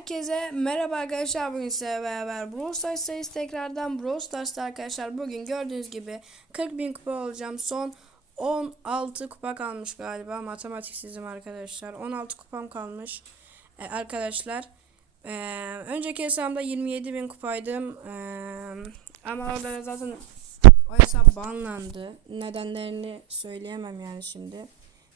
Herkese merhaba arkadaşlar. Bugün sizlerle beraber Brawl Stars'tayız tekrardan. Brawl Stars'ta arkadaşlar bugün gördüğünüz gibi 40 bin kupa olacağım. Son 16 kupa kalmış galiba. Matematiksizim arkadaşlar. 16 kupam kalmış Ee, arkadaşlar. Ee, önceki hesabımda 27 bin kupaydım. Ee, ama orada zaten o hesap banlandı. Nedenlerini söyleyemem yani şimdi.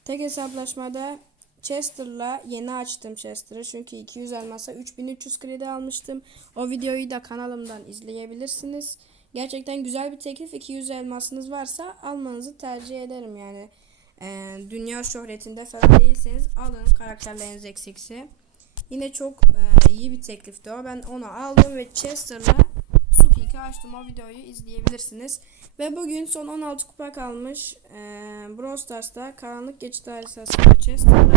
Tek hesaplaşmada Chester'la yeni açtım Chester'ı çünkü 200 elmasa 3300 kredi almıştım. O videoyu da kanalımdan izleyebilirsiniz. Gerçekten güzel bir teklif. 200 elmasınız varsa almanızı tercih ederim yani. Ee, dünya şöhretinde falan değilseniz alın karakterleriniz eksikse. Yine çok e, iyi bir teklifti o. Ben onu aldım ve Chester'la Sukik'i açtım. O videoyu izleyebilirsiniz. Ve bugün son 16 kupa kalmış. Ee, Brawl Stars'ta karanlık geçit haritasında Chester'da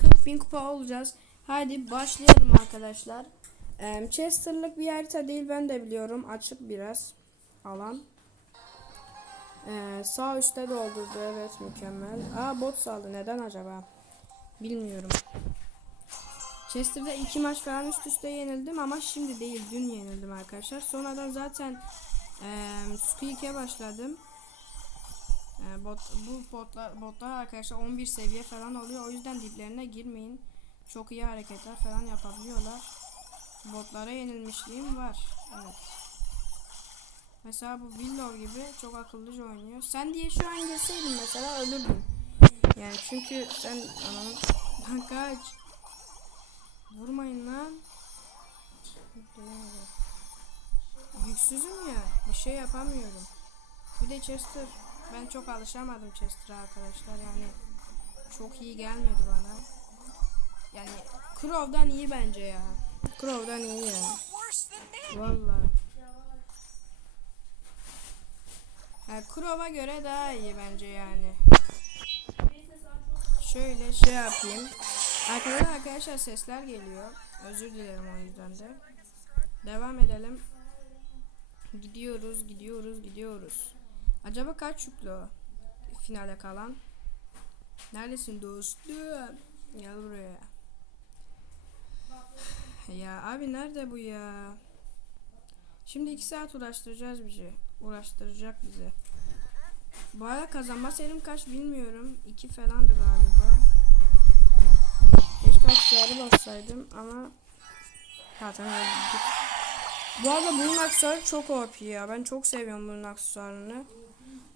40 bin kupa olacağız. Haydi başlayalım arkadaşlar. Ee, Chester'lık bir harita değil ben de biliyorum. Açık biraz alan. Ee, sağ üstte doldurdu evet mükemmel. Aa bot saldı neden acaba? Bilmiyorum. Chester'da iki maç falan üst üste yenildim ama şimdi değil dün yenildim arkadaşlar. Sonradan zaten ee, Squeak'e başladım. Ee, bot, bu botlar, botlar arkadaşlar 11 seviye falan oluyor. O yüzden diplerine girmeyin. Çok iyi hareketler falan yapabiliyorlar. Botlara yenilmişliğim var. Evet. Mesela bu Willow gibi çok akıllıca oynuyor. Sen diye şu an girseydin mesela ölürdün. Yani çünkü sen ananı kaç. Vurmayın lan. Yüksüzüm ya. Bir şey yapamıyorum. Bir de Chester. Ben çok alışamadım Chester'a arkadaşlar. Yani çok iyi gelmedi bana. Yani Crow'dan iyi bence ya. Crow'dan iyi ya. Vallahi. Yani Crow'a göre daha iyi bence yani. Şöyle şey yapayım. Arkadan arkadaşlar sesler geliyor. Özür dilerim o yüzden de. Devam edelim. Gidiyoruz, gidiyoruz, gidiyoruz. Acaba kaç yüklü o? Finale kalan. Neredesin dostum? Gel buraya. Ya abi nerede bu ya? Şimdi iki saat uğraştıracağız bizi. Uğraştıracak bizi. Bu arada kazanma serim kaç bilmiyorum. İki falandı galiba. Aksesuarı bassaydım ama zaten öldük. Bu arada bunun aksesuarı çok OP ya. Ben çok seviyorum bunun aksesuarını.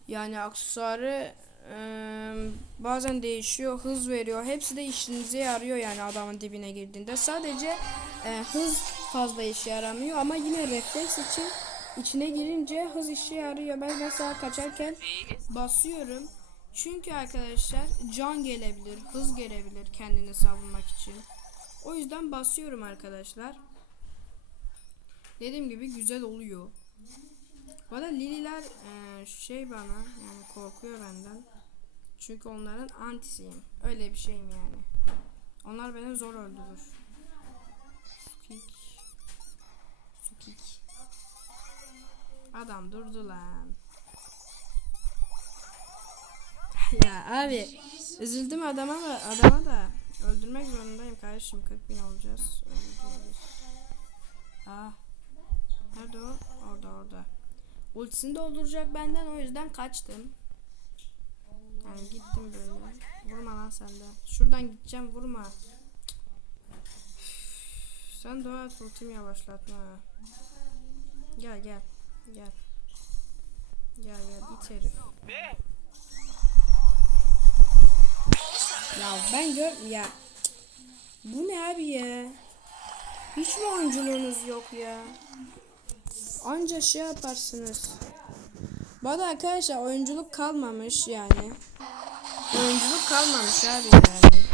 Yani aksesuarı eee, bazen değişiyor, hız veriyor. Hepsi de işinize yarıyor yani adamın dibine girdiğinde. Sadece eee, hız fazla işe yaramıyor ama yine refleks için içine girince hız işe yarıyor. Ben mesela kaçarken basıyorum. Çünkü arkadaşlar can gelebilir, hız gelebilir kendini savunmak için. O yüzden basıyorum arkadaşlar. Dediğim gibi güzel oluyor. Arada Lililer eee, şey bana yani korkuyor benden. Çünkü onların antisiyim. Öyle bir şeyim yani. Onlar beni zor öldürür. Sukik. Sukik. Adam durdu lan. Ya abi üzüldüm adama da adama da öldürmek zorundayım kardeşim 40 bin olacağız. Öldürüyoruz. Aa. Nerede o? Orada orada. Ultisini dolduracak benden o yüzden kaçtım. Yani gittim böyle. Vurma lan sen de. Şuradan gideceğim vurma. Sen dua et ultimi yavaşlatma. Gel gel. Gel. Gel gel it herif. Ya ben gör ya. Bu ne abi ya? Hiç mi oyunculuğunuz yok ya? Anca şey yaparsınız. Bana arkadaşlar oyunculuk kalmamış yani. Oyunculuk kalmamış abi yani.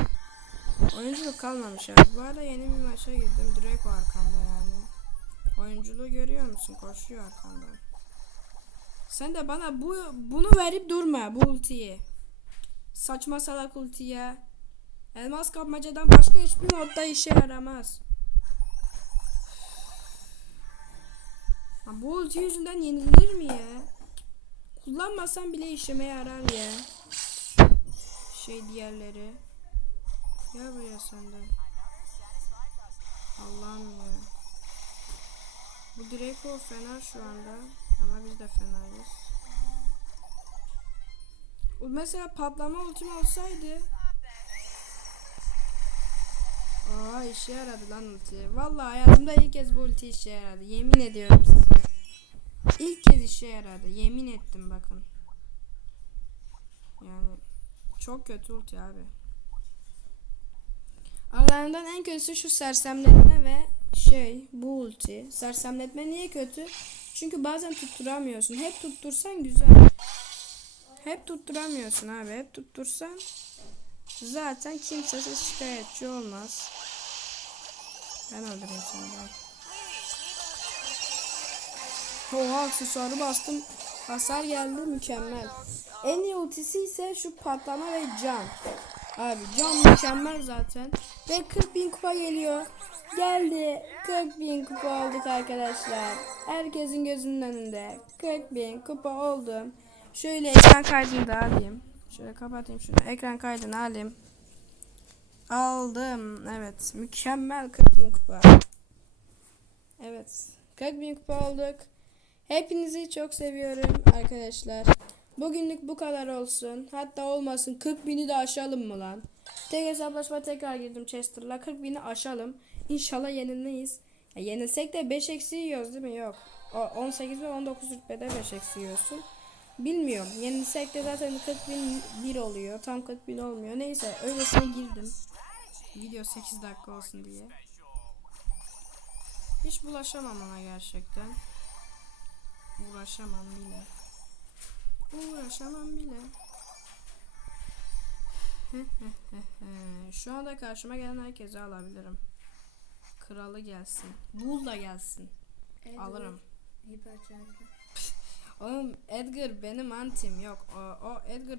Oyunculuk kalmamış abi. Bu arada yeni bir maça girdim. Direkt o arkamda yani. Oyunculuğu görüyor musun? Koşuyor arkamdan. Sen de bana bu bunu verip durma bu ultiyi. Saçma salak ultiye. Elmas kapmacadan başka hiçbir modda işe yaramaz. Bu ulti yüzünden yenilir mi ya? Kullanmasam bile işime yarar ya. Şey diğerleri. Gel buraya sen de. Allah Allah'ım ya. Bu Draco fena şu anda. Ama biz de fenayız. Mesela patlama ultim olsaydı. Aa işe yaradı lan ulti. Vallahi hayatımda ilk kez bu ulti işe yaradı. Yemin ediyorum size. İlk kez işe yaradı. Yemin ettim bakın. Yani çok kötü ulti abi. Aralarından en kötüsü şu sersemletme ve şey bu ulti. Sersemletme niye kötü? Çünkü bazen tutturamıyorsun. Hep tuttursan güzel. Hep tutturamıyorsun abi. Hep tuttursan zaten kimse şikayetçi olmaz. Ben öldüreyim seni ben. Oha aksesuarı bastım. Hasar geldi mükemmel. En iyi ultisi ise şu patlama ve can. Abi can mükemmel zaten. Ve 40 bin kupa geliyor. Geldi. 40 bin kupa olduk arkadaşlar. Herkesin gözünün önünde. 40 bin kupa oldum. Şöyle ekran kaydını da alayım. Şöyle kapatayım şunu. Ekran kaydını alayım. Aldım. Evet. Mükemmel 40 bin kupa. Evet. 40 bin kupa olduk. Hepinizi çok seviyorum arkadaşlar. Bugünlük bu kadar olsun. Hatta olmasın 40 bini de aşalım mı lan? Tek hesaplaşma tekrar girdim Chester'la. 40 bini aşalım. İnşallah yenilmeyiz. Ya yenilsek de 5 eksi yiyoruz değil mi? Yok. O 18 ve 19 rütbede 5 eksi yiyorsun. Bilmiyorum. Yenilsek de zaten 40 bin 1 oluyor. Tam 40 bin olmuyor. Neyse öylesine girdim. Video 8 dakika olsun diye. Hiç bulaşamam ona gerçekten. Uğraşamam bile. Uğraşamam bile. Şu anda karşıma gelen herkese alabilirim. Kralı gelsin. Bul da gelsin. Alırım. Hiper şarjı. Oğlum Edgar benim antim yok. O, o Edgar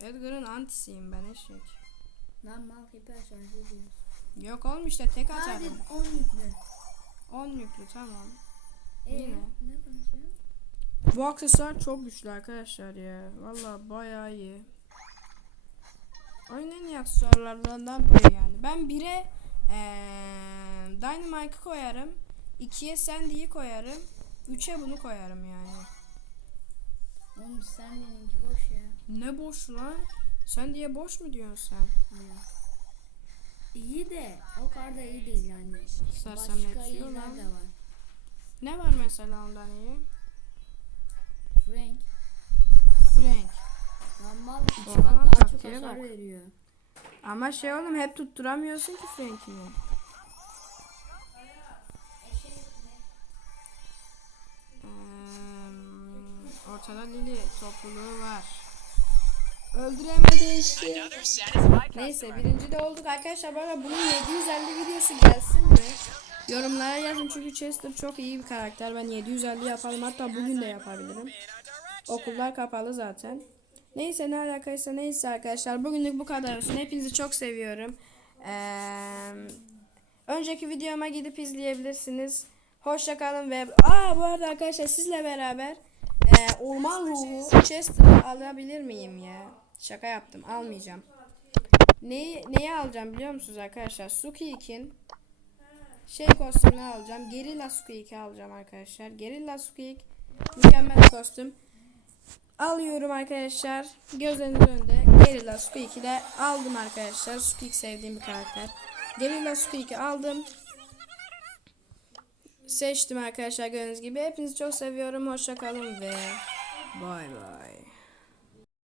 Edgar'ın antisiyim ben eşek. Lan mal hiper şarjı diyoruz. Yok oğlum işte tek Hadi atarım. 10 yüklü. 10 yüklü tamam. Ee, Yine. ne konuşuyor? Bu aksesuar çok güçlü arkadaşlar ya. Valla bayağı iyi. Oyunun en iyi aksesuarlardan biri yani. Ben 1'e ee, Dynamite'ı koyarım. 2'ye Sandy'yi koyarım. 3'e bunu koyarım yani. Oğlum sen benimki boş ya. Ne boş lan? Sen diye boş mu diyorsun sen? Ya. İyi de o kadar da iyi değil yani. Başka Sersemletiyor iyiler lan. de var. Ne var mesela ondan iyi? Frank. Frank. Lan mal iki Oha kat lan, daha çok hasar bak. veriyor. Ama şey oğlum hep tutturamıyorsun ki Frank'ini. Ortada Lily topluluğu var. Öldüremedi işte. Neyse birinci de olduk arkadaşlar. Bana bunun 750 videosu gelsin mi? Yorumlara yazın çünkü Chester çok iyi bir karakter. Ben 750 yapalım hatta bugün de yapabilirim. Okullar kapalı zaten. Neyse ne alakaysa neyse arkadaşlar. Bugünlük bu kadar olsun. Hepinizi çok seviyorum. Ee, önceki videoma gidip izleyebilirsiniz. Hoşça kalın ve aa bu arada arkadaşlar sizle beraber e, orman ruhu Chester'ı alabilir miyim ya? Şaka yaptım. Almayacağım. Neyi neyi alacağım biliyor musunuz arkadaşlar? Squeak'in şey kostümünü alacağım. Gerilla Squeak'i alacağım arkadaşlar. Gerilla Squeak mükemmel kostüm. Alıyorum arkadaşlar. Gözleriniz önünde. Gerilla Squeak'i de aldım arkadaşlar. Squeak sevdiğim bir karakter. Gerilla Squeak'i aldım. Seçtim arkadaşlar gördüğünüz gibi. Hepinizi çok seviyorum. Hoşça kalın ve bay bay.